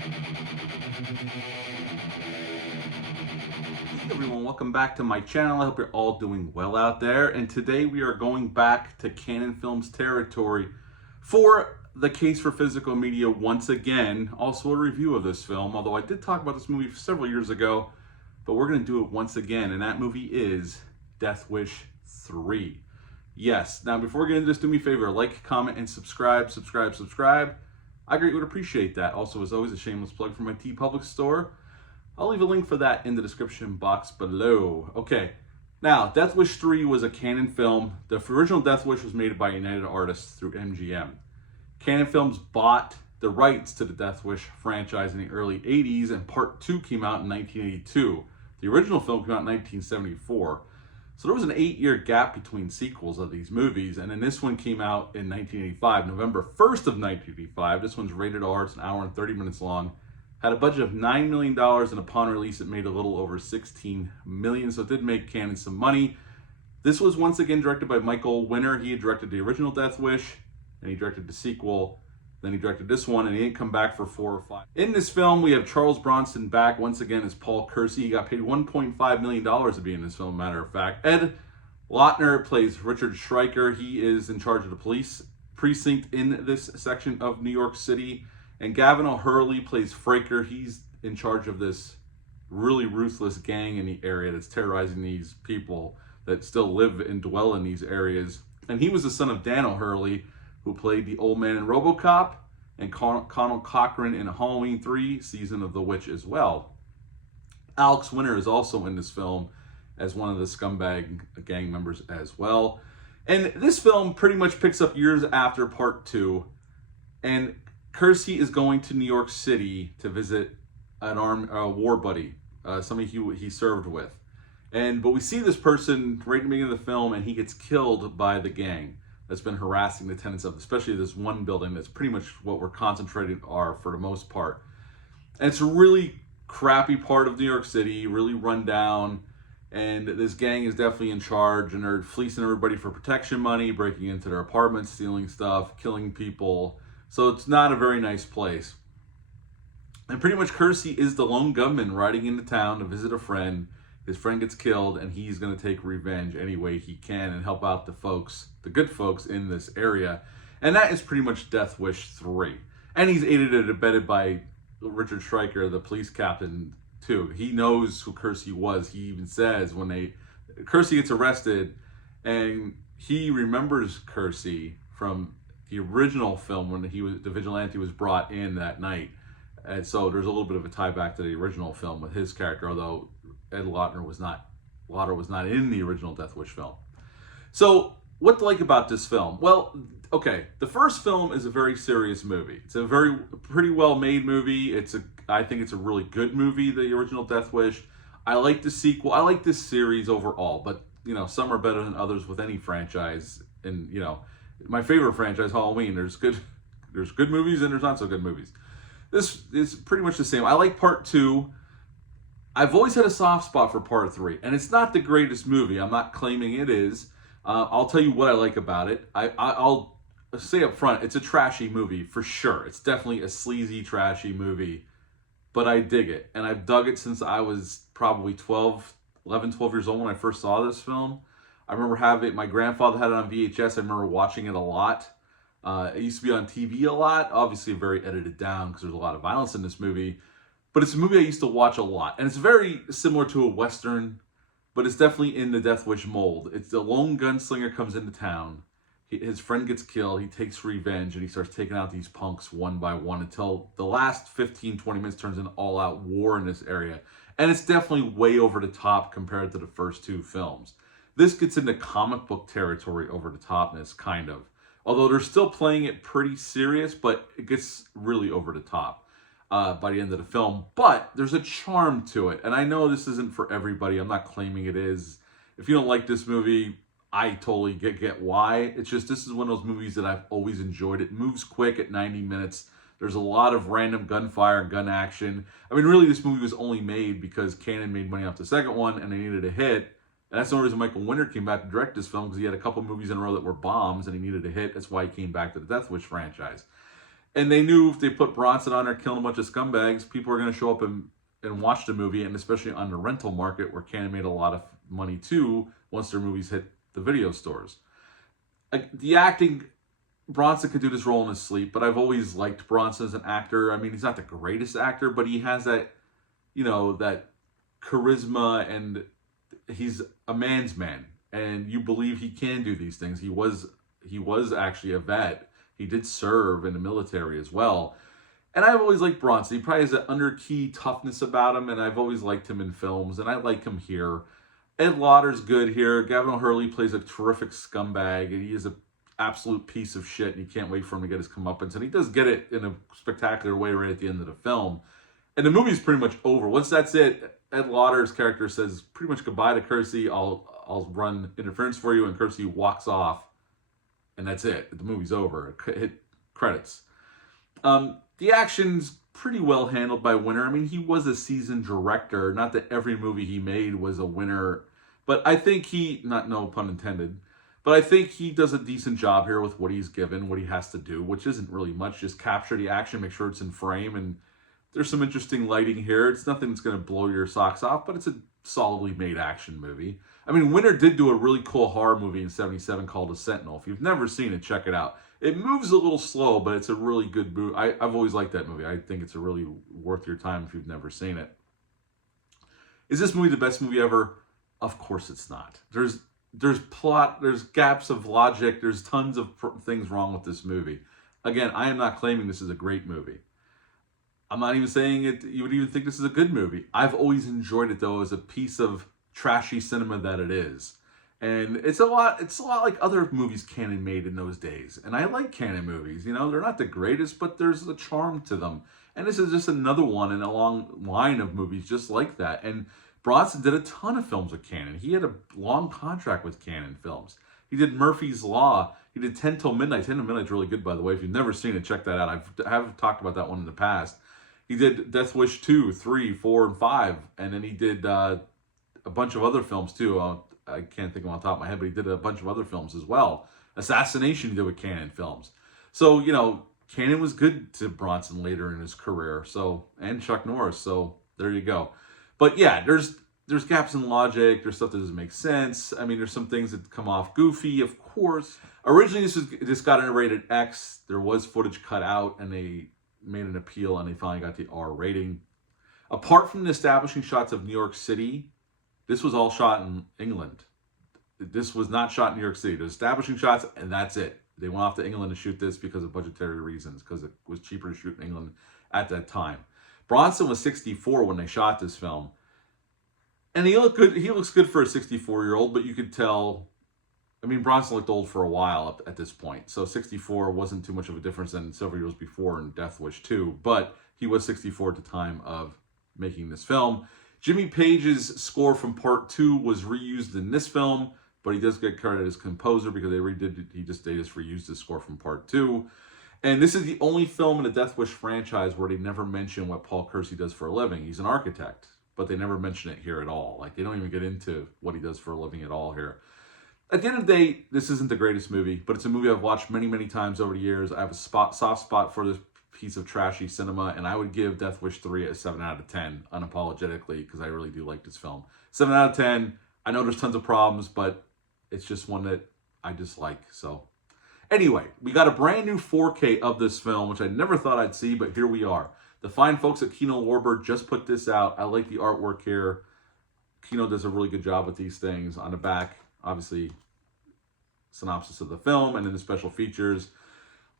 Hey everyone, welcome back to my channel. I hope you're all doing well out there. And today we are going back to Cannon Films territory for the Case for Physical Media once again. Also a review of this film, although I did talk about this movie several years ago, but we're going to do it once again. And that movie is Death Wish 3. Yes, now before we get into this, do me a favor, like, comment, and subscribe. I greatly would appreciate that. Also, as always, a shameless plug for my TeePublic store. I'll leave a link for that in the description box below. Okay, now Death Wish 3 was a Cannon film. The original Death Wish was made by United Artists through MGM. Cannon Films bought the rights to the Death Wish franchise in the early 80s, and part 2 came out in 1982. The original film came out in 1974. So there was an 8-year gap between sequels of these movies, and then this one came out in 1985, November 1st of 1985. This one's rated R, it's an hour and 30 minutes long. Had a budget of $9 million, and upon release, it made a little over $16 million, so it did make Cannon some money. This was once again directed by Michael Winner. He had directed the original Death Wish, and he directed the sequel. Then he directed this one, and he didn't come back for 4 or 5. In this film, we have Charles Bronson back once again as Paul Kersey. He got paid $1.5 million to be in this film, matter of fact. Ed Lautner plays Richard Stryker. He is in charge of the police precinct in this section of New York City. And Gavin O'Hurley plays Fraker. He's in charge of this really ruthless gang in the area that's terrorizing these people that still live and dwell in these areas. And he was the son of Dan O'Hurley, who played the old man in RoboCop, and Connell Cochran in Halloween 3, Season of the Witch as well. Alex Winter is also in this film as one of the scumbag gang members as well. And this film pretty much picks up years after part 2. And Kersey is going to New York City to visit an war buddy, somebody he served with. But we see this person right in the beginning of the film, and he gets killed by the gang that's been harassing the tenants of, especially this one building that's pretty much what we're concentrating on for the most part. And it's a really crappy part of New York City, really run down, and this gang is definitely in charge, and they're fleecing everybody for protection money, breaking into their apartments, stealing stuff, killing people. So it's not a very nice place. And pretty much Kersey is the lone gunman riding into town to visit a friend. His friend gets killed, and he's going to take revenge any way he can and help out the good folks in this area. And that is pretty much Death Wish 3. And he's aided and abetted by Richard Stryker, the police captain, too. He knows who Kersey was. He even says when Kersey gets arrested, and he remembers Kersey from the original film when the vigilante was brought in that night. And so there's a little bit of a tie back to the original film with his character, although Ed Lautner was not in the original Death Wish film. So what to like about this film? Well, okay, the first film is a very serious movie. It's a pretty well made movie. I think it's a really good movie, the original Death Wish. I like the sequel. I like this series overall, but some are better than others with any franchise. And my favorite franchise, Halloween. There's good movies and there's not so good movies. This is pretty much the same. I like part 2. I've always had a soft spot for part 3, and it's not the greatest movie. I'm not claiming it is. I'll tell you what I like about it. I'll say up front, it's a trashy movie for sure. It's definitely a sleazy, trashy movie, but I dig it, and I've dug it since I was probably 12 years old when I first saw this film. I remember my grandfather had it on VHS. I remember watching it a lot. It used to be on TV a lot, obviously very edited down because there's a lot of violence in this movie. But it's a movie I used to watch a lot. And it's very similar to a Western, but it's definitely in the Death Wish mold. It's the lone gunslinger comes into town. His friend gets killed. He takes revenge, and he starts taking out these punks one by one until the last 15, 20 minutes turns into all-out war in this area. And it's definitely way over the top compared to the first 2 films. This gets into comic book territory over the topness, kind of. Although they're still playing it pretty serious, but it gets really over the top by the end of the film. But there's a charm to it. And I know this isn't for everybody. I'm not claiming it is. If you don't like this movie, I totally get why. It's just this is one of those movies that I've always enjoyed. It moves quick at 90 minutes. There's a lot of random gunfire and gun action. I mean, really, this movie was only made because Cannon made money off the second one, and they needed a hit. And that's the only reason Michael Winner came back to direct this film, because he had a couple movies in a row that were bombs, and he needed a hit. That's why he came back to the Death Wish franchise. And they knew if they put Bronson on there killing a bunch of scumbags, people are going to show up and watch the movie, and especially on the rental market where Cannon made a lot of money too once their movies hit the video stores. The acting, Bronson could do this role in his sleep, but I've always liked Bronson as an actor. I mean, he's not the greatest actor, but he has that, that charisma, and he's a man's man, and you believe he can do these things. He was actually a vet. He did serve in the military as well. And I've always liked Bronson. He probably has an underkey toughness about him, and I've always liked him in films, and I like him here. Ed Lauder's good here. Gavin O'Hurley plays a terrific scumbag, and he is an absolute piece of shit, and you can't wait for him to get his comeuppance. And he does get it in a spectacular way right at the end of the film. And the movie's pretty much over. Once that's it, Ed Lauder's character says pretty much goodbye to Kersey. I'll run interference for you, and Kersey walks off. And that's it. The movie's over. Hit credits. The action's pretty well handled by Winter. I mean, he was a seasoned director. Not that every movie he made was a winner. But I think no pun intended, but I think he does a decent job here with what he's given, what he has to do, which isn't really much. Just capture the action, make sure it's in frame. And there's some interesting lighting here. It's nothing that's going to blow your socks off, but it's a solidly made action movie. I mean, Winter did do a really cool horror movie in '77 called The Sentinel. If you've never seen it, check it out. It moves a little slow, but it's a really good movie. I've always liked that movie. I think it's a really worth your time if you've never seen it. Is this movie the best movie ever? Of course it's not. There's plot, there's gaps of logic, there's tons of things wrong with this movie. Again, I am not claiming this is a great movie. I'm not even saying it. You would even think this is a good movie. I've always enjoyed it though as a piece of trashy cinema that it is, and it's a lot like other movies Cannon made in those days. And I like Cannon movies. They're not the greatest, but there's a charm to them. And this is just another one in a long line of movies just like that. And Bronson did a ton of films with Cannon. He had a long contract with Cannon Films. He did Murphy's Law. He did 10 Till Midnight. 10 Till Midnight's really good, by the way. If you've never seen it, check that out. I have talked about that one in the past. He did Death Wish 2, 3, 4, and 5. And then he did a bunch of other films, too. I can't think of them on top of my head, but he did a bunch of other films as well. Assassination he did with Cannon Films. So, Cannon was good to Bronson later in his career. And Chuck Norris. So, there you go. But yeah, there's gaps in logic. There's stuff that doesn't make sense. I mean, there's some things that come off goofy, of course. Originally, this got a rated X. There was footage cut out, and they made an appeal, and they finally got the R rating. Apart from the establishing shots of New York City, this was all shot in England. This was not shot in New York City. There's establishing shots, and that's it. They went off to England to shoot this because of budgetary reasons, because it was cheaper to shoot in England at that time. Bronson was 64 when they shot this film. And he looked good. He looks good for a 64-year-old, but you could tell, I mean, Bronson looked old for a while at this point. So 64 wasn't too much of a difference than several years before in Death Wish 2. But he was 64 at the time of making this film. Jimmy Page's score from Part 2 was reused in this film, but he does get credited as composer because they just reused his score from Part 2. And this is the only film in the Death Wish franchise where they never mention what Paul Kersey does for a living. He's an architect, but they never mention it here at all. Like, they don't even get into what he does for a living at all here. At the end of the day, this isn't the greatest movie, but it's a movie I've watched many, many times over the years. I have a soft spot for this piece of trashy cinema, and I would give Death Wish 3 a 7 out of 10, unapologetically, because I really do like this film. 7 out of 10. I know there's tons of problems, but it's just one that I dislike, so... Anyway, we got a brand new 4K of this film, which I never thought I'd see, but here we are. The fine folks at Kino Lorber just put this out. I like the artwork here. Kino does a really good job with these things. On the back, obviously, synopsis of the film, and then the special features.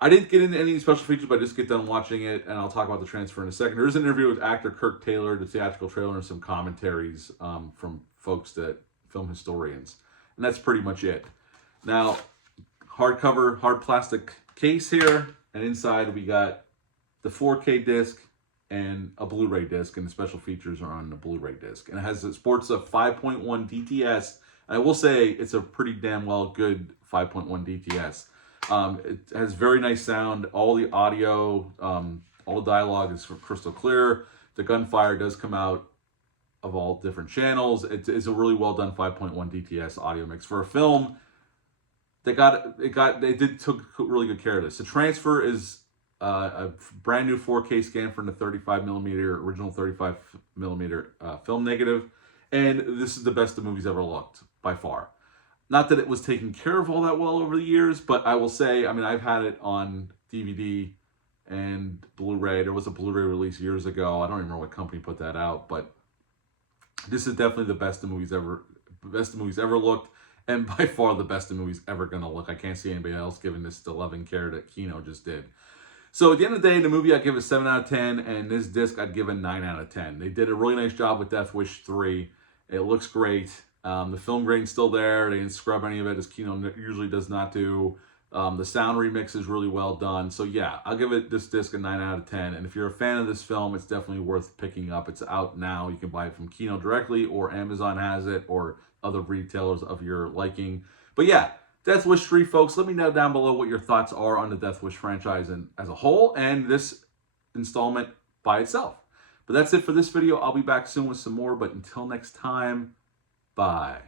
I didn't get into any special features, but I just get done watching it, and I'll talk about the transfer in a second. There is an interview with actor Kirk Taylor, the theatrical trailer, and some commentaries from folks that film historians. And that's pretty much it. Now, hardcover, hard plastic case here, and inside we got the 4K disc and a Blu-ray disc, and the special features are on the Blu-ray disc. And it sports a 5.1 DTS. And I will say it's a pretty damn well good 5.1 DTS. It has very nice sound. All the audio, all the dialogue is crystal clear. The gunfire does come out of all different channels. It's a really well done 5.1 DTS audio mix for a film. They took really good care of this. The transfer is a brand new 4K scan from the 35mm, original 35mm film negative. And this is the best the movie's ever looked, by far. Not that it was taken care of all that well over the years, but I will say, I mean, I've had it on DVD and Blu-ray. There was a Blu-ray release years ago. I don't even remember what company put that out, but this is definitely the best the movie's ever looked, and by far the best the movie's ever gonna look. I can't see anybody else giving this the 11 care that Kino just did. So at the end of the day, the movie I'd give a 7 out of 10, and this disc I'd give a 9 out of 10. They did a really nice job with Death Wish 3. It looks great. The film grain's still there. They didn't scrub any of it, as Kino usually does not do. The sound remix is really well done. So yeah, I'll give this disc a 9 out of 10. And if you're a fan of this film, it's definitely worth picking up. It's out now. You can buy it from Kino directly, or Amazon has it, or other retailers of your liking. But yeah, Death Wish 3, folks. Let me know down below what your thoughts are on the Death Wish franchise as a whole, and this installment by itself. But that's it for this video. I'll be back soon with some more. But until next time, bye.